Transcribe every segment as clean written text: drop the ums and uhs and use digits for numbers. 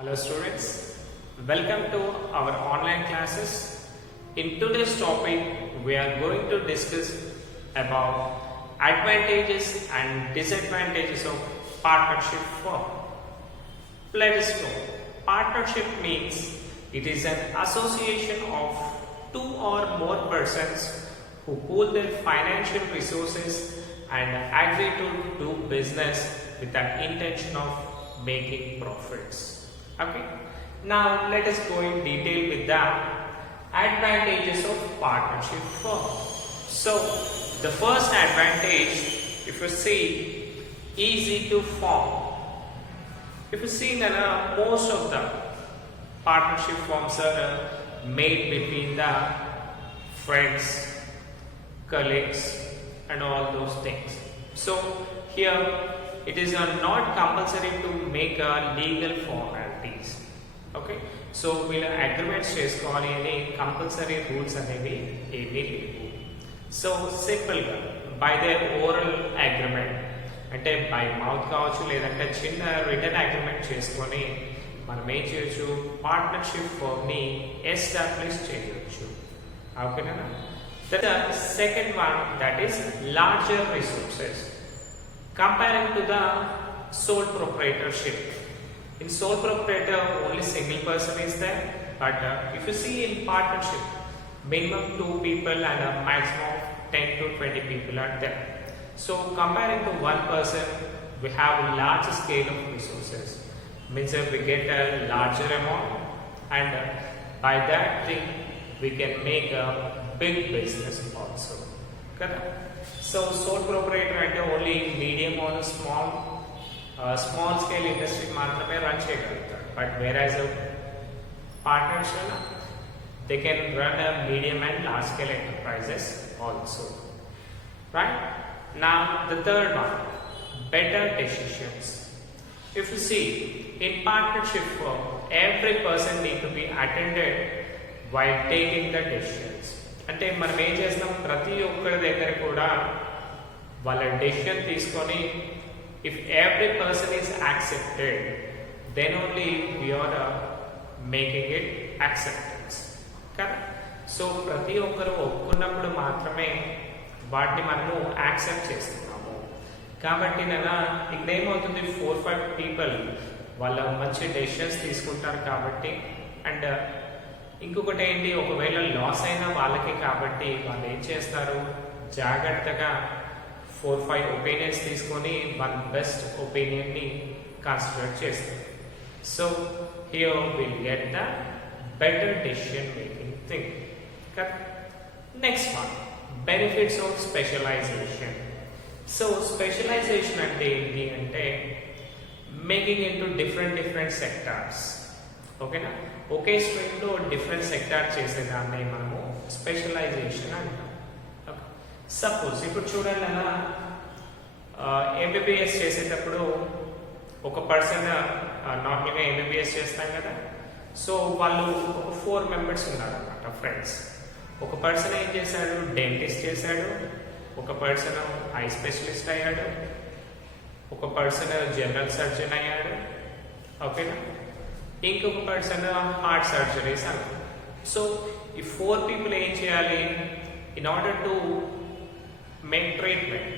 Hello students, welcome to our online classes. In today's topic, we are going to discuss about advantages and disadvantages of partnership firm. Let us know, partnership means it is an association of two or more persons who pool their financial resources and agree to do business with the intention of making profits. Okay, now let us go in detail with the advantages of partnership firm. So the first advantage, if you see, easy to form. If you see that most of the partnership firms are made between the friends, colleagues and all those things. So here it is not compulsory to make a legal formalities. Okay, so వీళ్ళ agreements చేసుకోవాలి అని compulsory rules అనేవి ఏమీ లేవు. So సింపుల్గా by the oral agreement అంటే by mouth కావచ్చు, లేదంటే చిన్న రిటర్న్ అగ్రిమెంట్ చేసుకొని మనం ఏం చేయొచ్చు, పార్ట్నర్షిప్ ఫర్మ్ని ఎస్టాబ్లిష్ చేయొచ్చు. ఓకేనా? The second one, that is larger resources comparing to the sole proprietorship. In sole proprietor only single person is there, but if you see in partnership minimum 2 people and a maximum of 10 to 20 people are there. So comparing to one person, we have a large scale of resources, means that we get a larger amount, and by that thing we can make a big business also. Correct? So sole proprietor అంటే only medium or small scale industry మాత్రమే run చేయగలుగుతారు. But whereas partners they can run a medium and large scale enterprises also. Right? Now the third one, better decisions. If you see, in partnership firm, every person need to be attended while taking the decisions. అంటే మనం ఏం చేస్తాం, ప్రతి ఒక్కరి దగ్గర కూడా వాళ్ళ decision తీసుకొని if every person is accepted then only we are making it acceptance కదా. సో ప్రతి ఒక్కరు ఒప్పుకున్నప్పుడు మాత్రమే వాటిని మనము యాక్సెప్ట్ చేస్తున్నాము. కాబట్టి ఇక్కడ ఏమవుతుంది, 4-5 పీపుల్ వాళ్ళ మంచి డెసిషన్స్ తీసుకుంటారు కాబట్టి, అండ్ ఇంకొకటి ఏంటి, ఒకవేళ లాస్ అయినా వాళ్ళకే కాబట్టి వాళ్ళు ఏం చేస్తారు, జాగ్రత్తగా 4-5 ఒపీనియన్స్ తీసుకొని వాళ్ళ బెస్ట్ ఒపీనియన్ని కన్సిడర్ చేస్తారు. So here will get the better decision making thing. Next one, benefits of specialization. So specialization అంటే ఏంటి అంటే మేకింగ్ ఇంటూ డిఫరెంట్ సెక్టార్స్. ఓకేనా? ఒకే స్ట్రీమ్లో డిఫరెంట్ సెక్టార్ చేసేదాన్ని మనము స్పెషలైజేషన్ అంటాం. సపోజ్ ఇప్పుడు చూడండి, ఎంబీబీఎస్ చేసేటప్పుడు ఒక పర్సన్ నార్మల్గా ఎంబీబీఎస్ చేస్తాం కదా. సో వాళ్ళు ఒక 4 మెంబర్స్ ఉన్నారన్నమాట, ఫ్రెండ్స్. ఒక పర్సన్ ఏం చేశాడు, డెంటిస్ట్ చేశాడు, ఒక పర్సన్ ఐ స్పెషలిస్ట్ అయ్యాడు, ఒక పర్సన్ జనరల్ సర్జన్ అయ్యాడు. ఓకేనా? ఇంకొక పర్సన్ హార్ట్ సర్జరీస్ అన్నారు. సో ఈ 4 పీపుల్ ఏం చేయాలి, in order to make treatment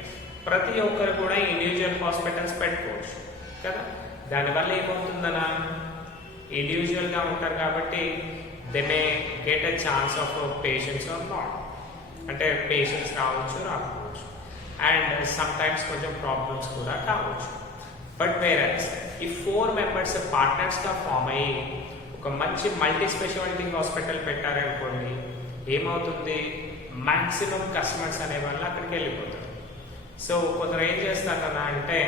ప్రతి ఒక్కరు కూడా ఇండివిజువల్ హాస్పిటల్స్ పెట్టుకోవచ్చు కదా. దానివల్ల ఏమవుతుందన్నా, ఇండివిజువల్గా ఉంటారు కాబట్టి they may get a chance of patients are not, అంటే పేషెంట్స్ రావచ్చు రాకపోవచ్చు, అండ్ సమ్ టైమ్స్ కొంచెం ప్రాబ్లమ్స్ కూడా కావచ్చు. బట్ వేరస్ ఈ 4 మెంబర్స్ పార్ట్నర్స్గా ఫామ్ అయ్యి ఒక మంచి మల్టీ స్పెషాలిటీ హాస్పిటల్ పెట్టారనుకోండి, ఏమవుతుంది, మ్యాక్సిమం కస్టమర్స్ అనే వాళ్ళు అక్కడికి వెళ్ళిపోతారు. సో కొందరు ఏం చేస్తారన్నా అంటే,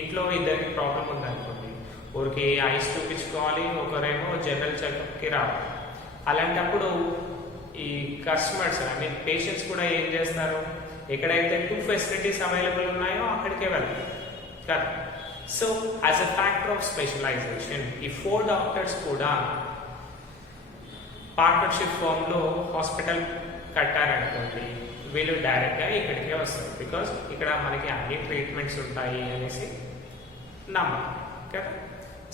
ఇంట్లో ఇద్దరికి ప్రాబ్లం ఉందనుకోండి, ఒకరికి ఐస్ చూపించుకోవాలి, ఒకరేమో జనరల్ చెకప్కి రావాలి. అలాంటప్పుడు ఈ కస్టమర్స్ పేషెంట్స్ కూడా ఏం చేస్తారు, ఎక్కడైతే 2 ఫెసిలిటీస్ అవైలబుల్ ఉన్నాయో అక్కడికే వెళ్తారు కదా. So as a factor of specialization ఈ 4 డాక్టర్స్ కూడా పార్ట్నర్షిప్ ఫామ్లో హాస్పిటల్ కట్టారనుకోండి, వీళ్ళు డైరెక్ట్గా ఇక్కడికే వస్తారు. బికాస్ ఇక్కడ మనకి అన్ని ట్రీట్మెంట్స్ ఉంటాయి అనేసి నమ్మకం కదా.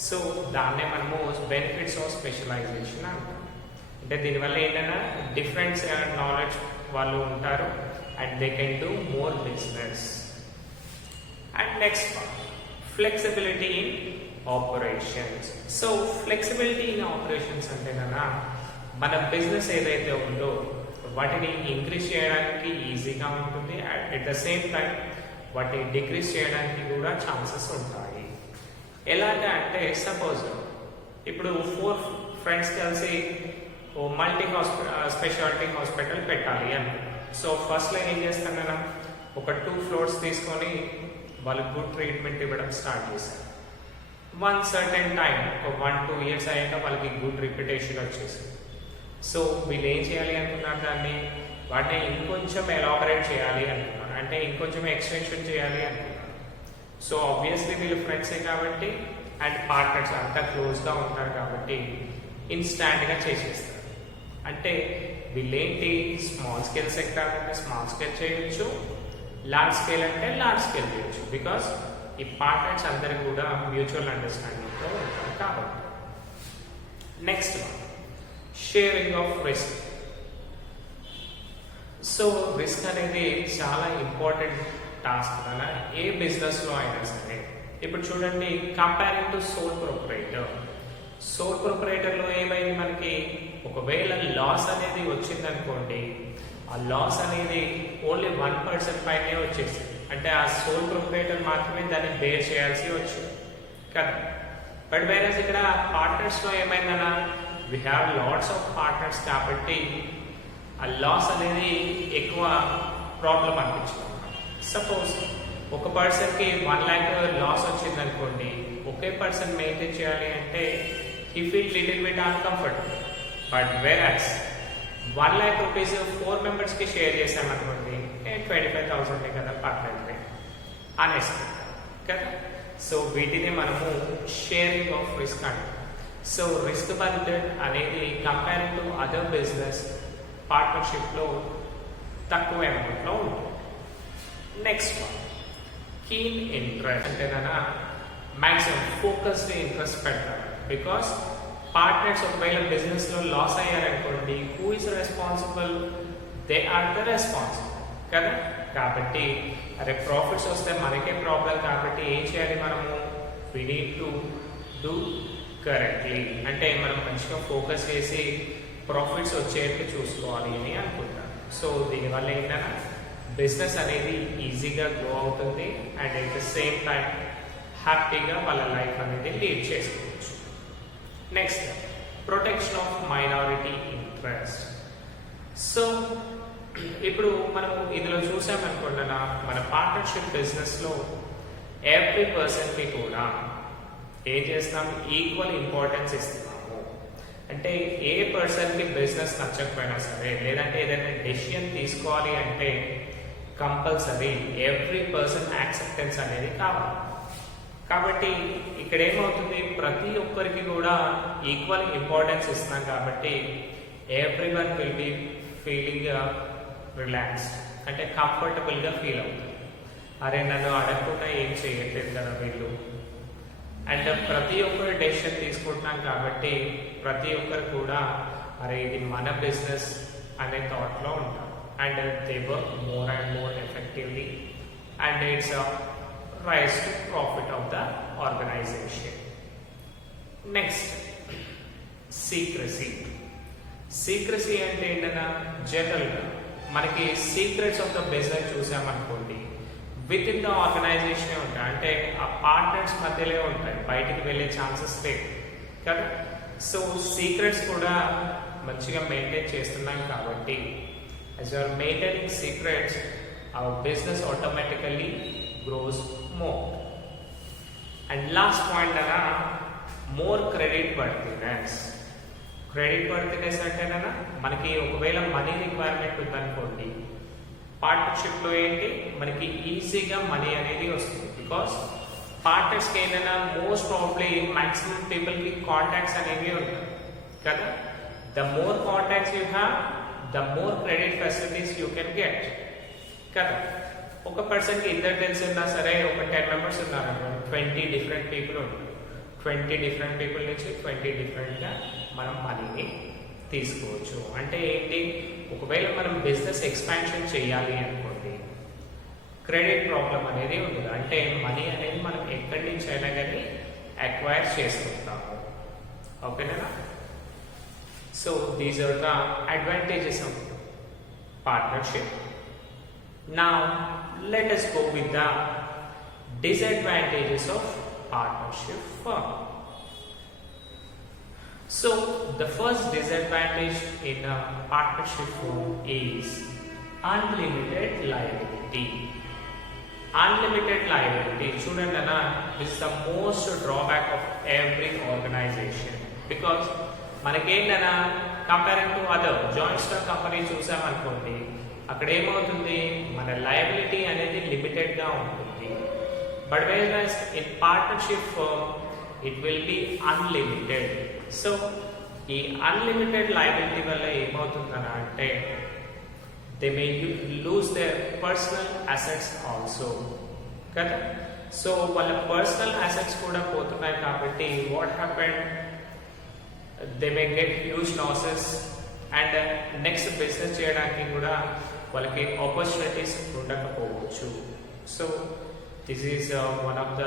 సో దాన్నే మనము బెనిఫిట్స్ ఆఫ్ స్పెషలైజేషన్ అంటాం. అంటే దీనివల్ల ఏంటన్నా డిఫరెంట్ నాలెడ్జ్ వాళ్ళు ఉంటారు and they can do more business. And next flexibility in operations. So flexibility in operations అంటే కన్నా మన బిజినెస్ ఏదైతే ఉందో వాటిని ఇంక్రీజ్ చేయడానికి ఈజీగా ఉంటుంది, అట్ ద సేమ్ టైం వాటిని డిక్రీజ్ చేయడానికి కూడా ఛాన్సెస్ ఉంటాయి. ఎలాగా అంటే సపోజ్ ఇప్పుడు 4 ఫ్రెండ్స్ కలిసి ఓ మల్టీ స్పెషాలిటీ హాస్పిటల్ పెట్టాలి అని. సో ఫస్ట్లో ఏం చేస్తాను, ఒక 2 ఫ్లోర్స్ తీసుకొని వాళ్ళకి గుడ్ ట్రీట్మెంట్ ఇవ్వడం స్టార్ట్ చేశారు. వన్ సర్టెన్ టైం ఒక 1-2 ఇయర్స్ అయ్యాక వాళ్ళకి గుడ్ రిప్యుటేషన్ వచ్చేసింది. సో వీళ్ళు ఏం చేయాలి అనుకున్నారు, దాన్ని వాటిని ఇంకొంచెం ఎలాబరేట్ చేయాలి అనుకున్నారు, అంటే ఇంకొంచెం ఎక్స్టెన్షన్ చేయాలి అనుకున్నారు. సో ఆబ్వియస్లీ వీళ్ళు ఫ్రెండ్సే కాబట్టి అండ్ పార్ట్నర్స్ అంతా క్లోజ్గా ఉంటారు కాబట్టి ఇన్స్టాంట్గా చేసేస్తారు. అంటే వీళ్ళేంటి స్మాల్ స్కేల్ సెక్టర్ అంటే స్మాల్ స్కేల్ చేయొచ్చు, లార్జ్ స్కేల్ అంటే లార్జ్ స్కేల్ చేయొచ్చు, బికాస్ ఈ పార్ట్నర్స్ అందరూ కూడా మ్యూచువల్ అండర్స్టాండింగ్తో ఉంటారు కాబట్టి. Next sharing of risk. So risk అనేది చాలా ఇంపార్టెంట్ టాస్క్ కదా ఏ బిజినెస్లో అయినా సరే. ఇప్పుడు చూడండి, కంపేరింగ్ టు సోల్ ప్రొపరైటర్లో ఏమైంది, మనకి ఒకవేళ లాస్ అనేది వచ్చిందనుకోండి, ఆ లాస్ అనేది ఓన్లీ 1% పైనే వచ్చేసింది. అంటే ఆ సోల్ ప్రొపరైటర్ మాత్రమే దాన్ని బేర్ చేయాల్సి వచ్చింది కదా. బట్ వేరేస్ ఇక్కడ పార్ట్నర్స్లో ఏమైందన్నా, we have lots of partners కాబట్టి ఆ లాస్ అనేది ఎక్కువ ప్రాబ్లం అనిపించింది. సపోజ్ ఒక పర్సన్కి 1 lakh లాస్ వచ్చిందనుకోండి, ఒకే పర్సన్ మెయింటైన్ చేయాలి అంటే he feel little bit uncomfortable. But whereas 1 lakh rupees 4 members కి షేర్ చేసామనుకోండి, 25,000 కదా పర్లేదు అనేసి కదా. సో వీటిని మనము షేరింగ్ ఆఫ్ రిస్క్ అంటాం. సో రిస్క్ బడ్జెట్ అనేది కంపేరింగ్ టు అదర్ బిజినెస్ పార్ట్నర్షిప్లో తక్కువ అమౌంట్లో ఉంటుంది. నెక్స్ట్ కీన్ ఇంట్రెస్ట్ అంటే కన్నా మ్యాక్సిమం ఫోకస్డ్ ఇంట్రెస్ట్ పెడతారు. బికాస్ పార్ట్నర్స్ ఒకవేళ బిజినెస్లో లాస్ అయ్యారనుకోండి, who is responsible, they are the responsible కదా. కాబట్టి అరే ప్రాఫిట్స్ వస్తే మనకే ప్రాబ్లం కాబట్టి ఏం చేయాలి మనము, we need to do correctly. అంటే మనం మంచిగా ఫోకస్ చేసి ప్రాఫిట్స్ వచ్చేట్టు చూసుకోవాలి అని అనుకుంటాను. సో దీనివల్ల ఏంటన్నా బిజినెస్ అనేది ఈజీగా గ్రో అవుతుంది and at the same time హ్యాపీగా వాళ్ళ లైఫ్ అనేది లీడ్ చేసుకోవచ్చు. Next protection of minority interest. So ఇప్పుడు మనం ఇందులో చూసామనుకోండి, మన పార్ట్నర్షిప్ బిజినెస్లో ఎవ్రీ పర్సన్కి కూడా ఏం చేస్తున్నాం, ఈక్వల్ ఇంపార్టెన్స్ ఇస్తున్నాము. అంటే ఏ పర్సన్కి బిజినెస్ నచ్చకపోయినా సరే, లేదంటే ఏదైనా డెసిషన్ తీసుకోవాలి అంటే కంపల్సరీ ఎవ్రీ పర్సన్ యాక్సెప్టెన్స్ అనేది కావాలి. కాబట్టి ఇక్కడ ఏమవుతుంది, ప్రతి ఒక్కరికి కూడా ఈక్వల్ ఇంపార్టెన్స్ ఇస్తున్నాం కాబట్టి every one will be feeling relaxed, అంటే కంఫర్టబుల్గా ఫీల్ అవుతుంది. అరే నన్ను అడగకుండా ఏం చేయట్లేదు కదా వీళ్ళు. అండ్ ప్రతి ఒక్కరు డెసిషన్ తీసుకుంటున్నాం కాబట్టి ప్రతి ఒక్కరు కూడా అరే ఇది మన బిజినెస్ అనే థాట్లో ఉంటారు. And they work more and more effectively and it's rise to profit of the organization. Next, secrecy. Secrecy అంటే ఏంటన్నా, జనరల్గా మనకి సీక్రెట్స్ ఆఫ్ ద బిజినెస్ చూసామనుకోండి, విత్ ఇన్ ద ఆర్గనైజేషన్ ఉంటాయి. అంటే ఆ పార్ట్నర్స్ మధ్యలో ఉంటాయి, బయటికి వెళ్ళే ఛాన్సెస్ లేవు కదా. సో సీక్రెట్స్ కూడా మంచిగా మెయింటైన్ చేస్తున్నాం కాబట్టి as you are maintaining secrets, our business automatically grows more. And last point ana, more credit worthiness. Credit worthiness అంటేనా, మనకి ఒకవేళ మనీ రిక్వైర్మెంట్ ఉందనుకోండి, పార్ట్నర్షిప్లో ఏంటి మనకి ఈజీగా మనీ అనేది వస్తుంది. బికాస్ పార్ట్నర్స్కి ఏదైనా మోస్ట్ ప్రాబ్లీ మ్యాక్సిమం పీపుల్కి కాంటాక్ట్స్ అనేవి ఉంటాయి కదా. The more contacts you have, the more credit facilities you can get కదా. ఒక పర్సన్కి ఇద్దరు తెలిసి ఉన్నా సరే, ఒక 10 members ఉన్నారు, 20 డిఫరెంట్ పీపుల్ ఉంటారు. 20 డిఫరెంట్ పీపుల్ నుంచి 20 డిఫరెంట్గా మనం మనీని తీసుకోవచ్చు. అంటే ఏంటి, ఒకవేళ మనం బిజినెస్ ఎక్స్పాన్షన్ చేయాలి అనుకోండి, క్రెడిట్ ప్రాబ్లం అనేది ఉండదు. అంటే మనీ అనేది మనం ఎక్కడి నుంచి అయినా కానీ అక్వైర్ చేసుకుంటాము. ఓకేనా? So these are the advantages of partnership. Now let us go with the disadvantages of partnership firm. So the first disadvantage in a partnership firm is unlimited liability. Unlimited liability, chudandana, this is the most drawback of every organization, because మనకేంటన్నా comparing to other joint stock company చూసామనుకోండి, అక్కడ ఏమవుతుంది, మన liability అనేది లిమిటెడ్గా ఉంటుంది. But where in partnership firm it will be unlimited. So ఈ unlimited liability వల్ల ఏమవుతుందన్న అంటే they may lose their personal assets also కదా. సో వాళ్ళ పర్సనల్ అసెట్స్ కూడా పోతున్నాయి కాబట్టి what happened, they may get huge losses and next business చేయడానికి కూడా వాళ్ళకి ఆపర్చునిటీస్ ఉండకపోవచ్చు. So this is one of the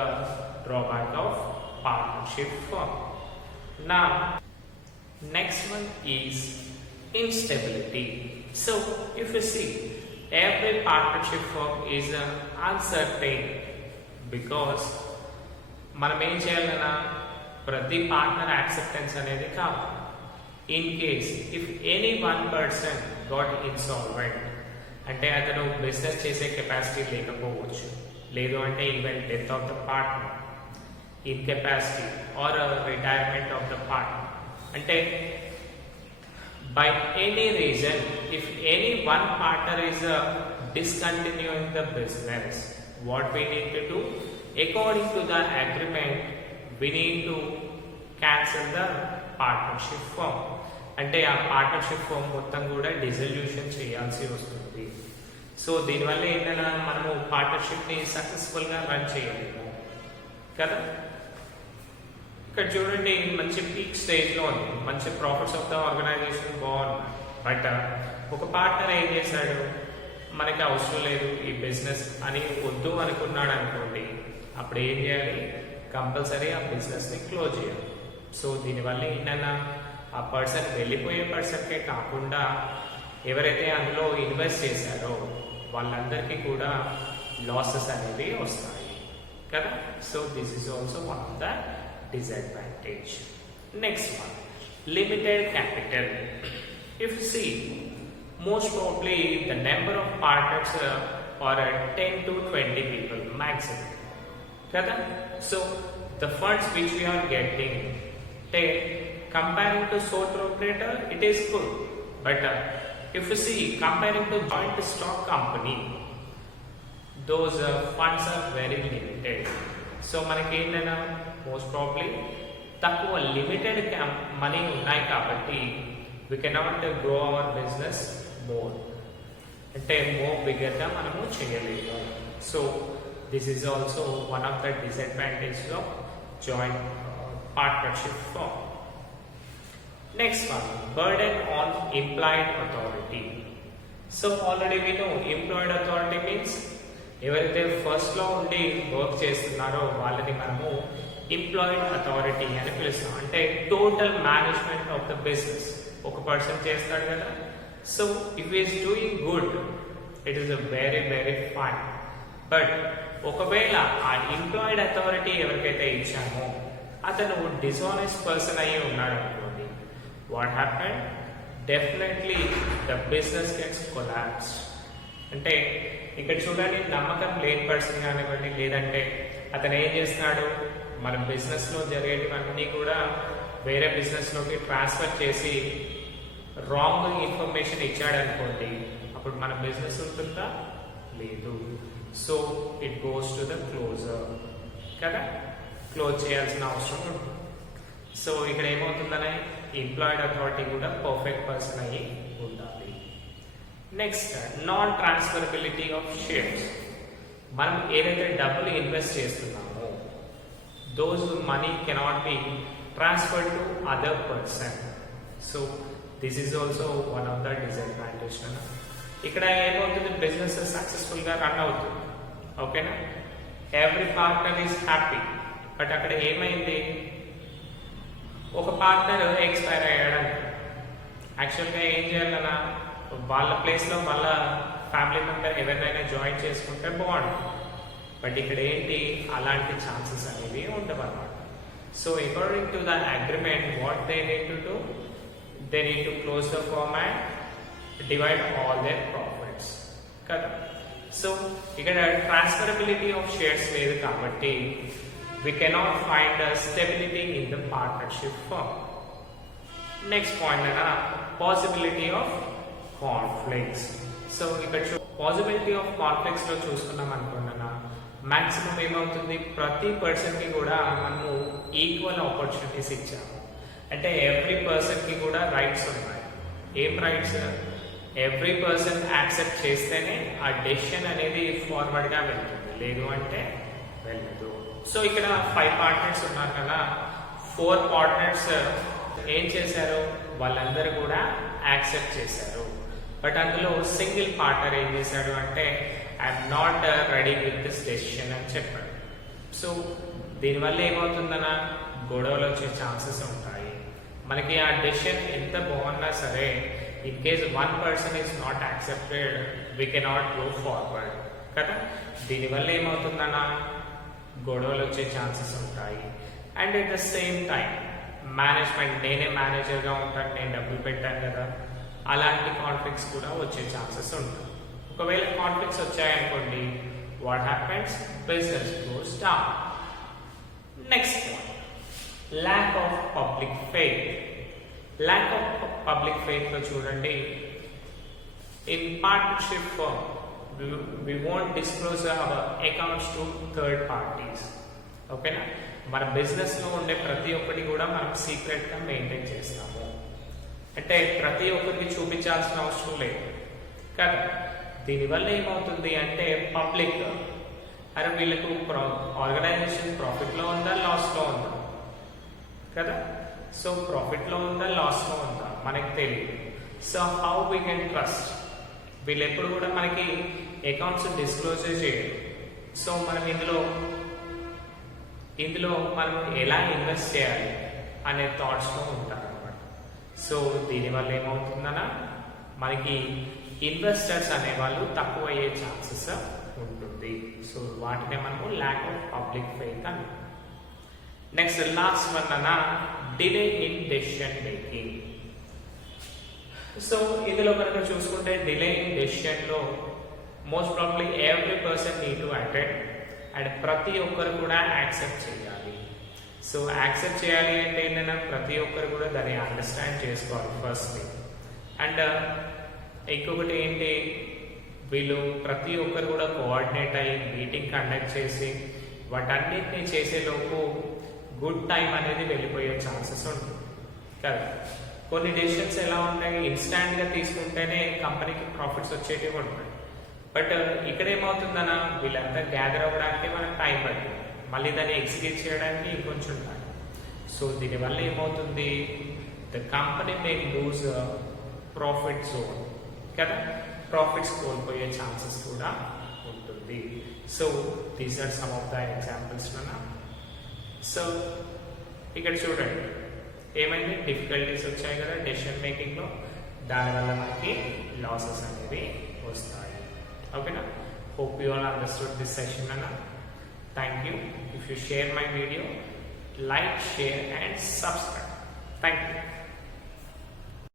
drawback of partnership firm. నా next one is instability. So if you see every partnership firm is uncertain because మనం ఏం చేయాలన్నా ప్రతి partner acceptance అనేది కావాలి. In case if any one person got insolvent, అంటే అతను business చేసే కెపాసిటీ లేకపోవచ్చు, లేదు అంటే even death of the partner, incapacity or retirement of the partner, అంటే by any reason if any one partner is discontinuing the business, what we need to do according to the agreement, we need to cancel the partnership firm. అంటే ఆ partnership firm మొత్తం కూడా dissolution చేయాల్సి వస్తుంది. So దీనివల్ల ఏంటంటే మనము పార్ట్నర్షిప్ని సక్సెస్ఫుల్గా రన్ చేయలేము కదా. ఇక్కడ చూడండి, మంచి పీక్ స్టేజ్లో ఉంది, మంచి ప్రాఫిట్స్ ఆఫ్ ద ఆర్గనైజేషన్ బాగుంది. బట్ ఒక పార్ట్నర్ ఏం చేశాడు, మనకి అవసరం లేదు ఈ బిజినెస్ అని వద్దు అనుకున్నాడు అనుకోండి, అప్పుడు ఏం చేయాలి, కంపల్సరీ ఆ బిజినెస్ని క్లోజ్ చేయాలి. సో దీనివల్ల ఏంటన్నా ఆ పర్సన్ వెళ్ళిపోయే పర్సన్కే కాకుండా ఎవరైతే అందులో ఇన్వెస్ట్ చేశారో వాళ్ళందరికీ కూడా లాసెస్ అనేవి వస్తాయి కదా. So this is also one of the disadvantage. Next one, limited capital. If you see most probably the number of partners are 10 to 20 people maximum kada. So the funds which we are getting, comparing to sole proprietor it is good, but if you see comparing to joint stock company, those funds are very limited. So manaki endana most probably takkuva limited money unnai kabatti we cannot grow our business more, అంటే more బిగ్గర్గా మనము చేయలేము. So this is also one of the disadvantages of joint partnership firm. Next one, burden on employed authority. So already we know employed authority means ఎవరైతే ఫస్ట్లో ఉండి work చేస్తున్నారో వాళ్ళని మనము ఎంప్లాయిడ్ అథారిటీ అని పిలుస్తాం. అంటే total management of the business ఒక పర్సన్ చేస్తాడు కదా. So if he is doing good, it is a very very fine. But ఒకవేళ ఆ ఎంప్లాయిడ్ అథారిటీ ఎవరికైతే ఇచ్చామో అతను డిసానెస్ట్ పర్సన్ అయ్యి ఉన్నాడు అనుకోండి, what happen, definitely the business gets collapse. అంటే ఇక్కడ చూడండి, నమ్మకం లేని పర్సన్ కానివ్వండి, లేదంటే అతను ఏం చేస్తున్నాడు, మన బిజినెస్లో జరిగేటివన్నీ కూడా వేరే బిజినెస్లోకి ట్రాన్స్ఫర్ చేసి రాంగ్ ఇన్ఫర్మేషన్ ఇచ్చాడు అనుకోండి, అప్పుడు మన బిజినెస్ ఉంటుందా, లేదు. So it goes to the closure కదా, క్లోజ్ చేయాల్సిన అవసరం ఉంటుంది. సో ఇక్కడ ఏమవుతుందనే ఎంప్లాయిడ్ అథారిటీ కూడా పర్ఫెక్ట్ పర్సన్ అయ్యి ఉండాలి. Next, non transferability of shares. మనం ఏదైతే డబ్బులు ఇన్వెస్ట్ చేస్తున్నామో those money cannot be transferred to other person. So this is also one of the disadvantage. ఇక్కడ ఏమవుతుంది, బిజినెస్ సక్సెస్ఫుల్ గా రన్ అవుతుంది, ఓకేనా, every partner is happy. But అక్కడ ఏమైంది, ఒక పార్ట్నర్ ఎక్స్పైర్ అయ్యాడు. యాక్చువల్గా ఏం చేయాలన్నా వాళ్ళ ప్లేస్లో వాళ్ళ ఫ్యామిలీ మెంబర్ ఎవరినైనా జాయిన్ చేసుకుంటే బాగుంటుంది. బట్ ఇక్కడ ఏంటి, అలాంటి ఛాన్సెస్ అనేవి ఉండవు అన్నమాట. So according to the agreement what they need to do, they need to close the firm and divide all their profits కదా. సో ఇక్కడ ట్రాన్స్ఫరబిలిటీ ఆఫ్ షేర్స్ లేదు కాబట్టి we cannot find a stability in the partnership firm. Next point ana possibility of conflicts. So ఇక్కడ possibility of conflicts లో చూసుకున్నాం అనుకున్నానా, maximum ఏమవుతుంది, ప్రతి person కి కూడా మనము ఈక్వల్ ఆపర్చునిటీస్ ఇచ్చాము. అంటే ఎవ్రీ పర్సన్ కి కూడా రైట్స్ ఉన్నాయి. ఏం రైట్స్, ఎవ్రీ పర్సన్ యాక్సెప్ట్ చేస్తేనే ఆ డెసిషన్ అనేది ఫార్వర్డ్ గా వెళ్తుంది, లేదు అంటే వెళ్ళదు. సో ఇక్కడ 5 పార్ట్నర్స్ ఉన్నారు కదా, 4 పార్ట్నర్స్ ఏం చేశారు, వాళ్ళందరూ కూడా యాక్సెప్ట్ చేశారు. బట్ అందులో సింగిల్ పార్ట్నర్ ఏం చేశాడు అంటే I'm not ready with this decision అని చెప్పాడు. సో దీనివల్ల ఏమవుతుందన్నా గొడవలు వచ్చే ఛాన్సెస్ ఉంటాయి. మనకి ఆ డెసిషన్ ఎంత బాగున్నా సరే, in case one person is not accepted we cannot go forward కదా. దీనివల్ల ఏమవుతుందన్నా గొడవలు వచ్చే ఛాన్సెస్ ఉంటాయి. And at the same time management, నేనే మేనేజర్గా ఉంటాను, నేను డబ్బులు పెట్టాను కదా, అలాంటి కాన్ఫ్లిక్ట్స్ కూడా వచ్చే ఛాన్సెస్ ఉంటాయి. ఒకవేళ కాన్ఫ్లిక్ట్స్ వచ్చాయనుకోండి, what happens, business goes down. Next point, lack of public faith. Lack of public faith లో చూడండి, in partnership firm we won't disclose our accounts to third parties. ఓకేనా, మన బిజినెస్ లో ఉండే ప్రతి ఒక్కటి కూడా మనం సీక్రెట్ గా మెయింటైన్ చేస్తాము. అంటే ప్రతి ఒక్కరికి చూపించాల్సిన అవసరం లేదు కదా. దీనివల్ల ఏమవుతుంది అంటే పబ్లిక్, అరే వీళ్ళకు ఆర్గనైజేషన్ ప్రాఫిట్ లో ఉందా లాస్ లో ఉందా కదా. సో ప్రాఫిట్ లో ఉందా లాస్ లో ఉందా మనకి తెలియదు. So how we can trust, వీళ్ళు ఎప్పుడు కూడా మనకి అకౌంట్స్ డిస్క్లోజ్ చేయరు. సో మనం ఇందులో మనం ఎలా ఇన్వెస్ట్ చేయాలి అనే థాట్స్లో ఉంటారు అనమాట. సో దీనివల్ల ఏమవుతుందన్నా మనకి ఇన్వెస్టర్స్ అనేవాళ్ళు తక్కువ అయ్యే ఛాన్సెస్ ఉంటుంది. సో వాటినే మనము ల్యాక్ ఆఫ్ పబ్లిక్ ఫెయిత్ అని. నెక్స్ట్ లాస్ట్ వన్ అన్నా delay in decision making. So ఇందులో కనుక చూసుకుంటే డిలే ఇన్ డెసిషన్ లో most probably every person need to attend and ప్రతి ఒక్కరు కూడా యాక్సెప్ట్ చేయాలి. సో యాక్సెప్ట్ చేయాలి అంటే ఏంటంటే ప్రతి ఒక్కరు కూడా దాన్ని అండర్స్టాండ్ చేసుకోవాలి ఫస్ట్ థింగ్. అండ్ ఇంకొకటి ఏంటి, వీళ్ళు ప్రతి ఒక్కరు కూడా కోఆర్డినేట్ అయ్యి మీటింగ్ కండక్ట్ చేసి వాటన్నిటిని చేసేలోపు గుడ్ టైం అనేది వెళ్ళిపోయే ఛాన్సెస్ ఉంటుంది కదా. కొన్ని డెసిషన్స్ ఎలా ఉంటాయి, ఇన్స్టాంట్ గా తీసుకుంటేనే కంపెనీకి ప్రాఫిట్స్ వచ్చేటివి ఉంటాయి. బట్ ఇక్కడ ఏమవుతుందన్నా వీళ్ళంతా గ్యాదర్ అవ్వడానికి మనకు టైం పడుతుంది, మళ్ళీ దాన్ని ఎగ్జిక్యూట్ చేయడానికి ఇంకొంచెం టైం. సో దీనివల్ల ఏమవుతుంది, the company may lose profit zone కదా, ప్రాఫిట్స్ కోల్పోయే ఛాన్సెస్ కూడా ఉంటుంది. So these are some of the examples. So ఇక్కడ చూడండి ఏమైంది, డిఫికల్టీస్ వచ్చాయి కదా డెసిషన్ మేకింగ్ లో, దానివల్ల మనకి లాసెస్ అనేవి వస్తాయి. ఓకేనా, hope you all understood this session అన్న. Thank you. If you share my video, like, share and subscribe. Thank you.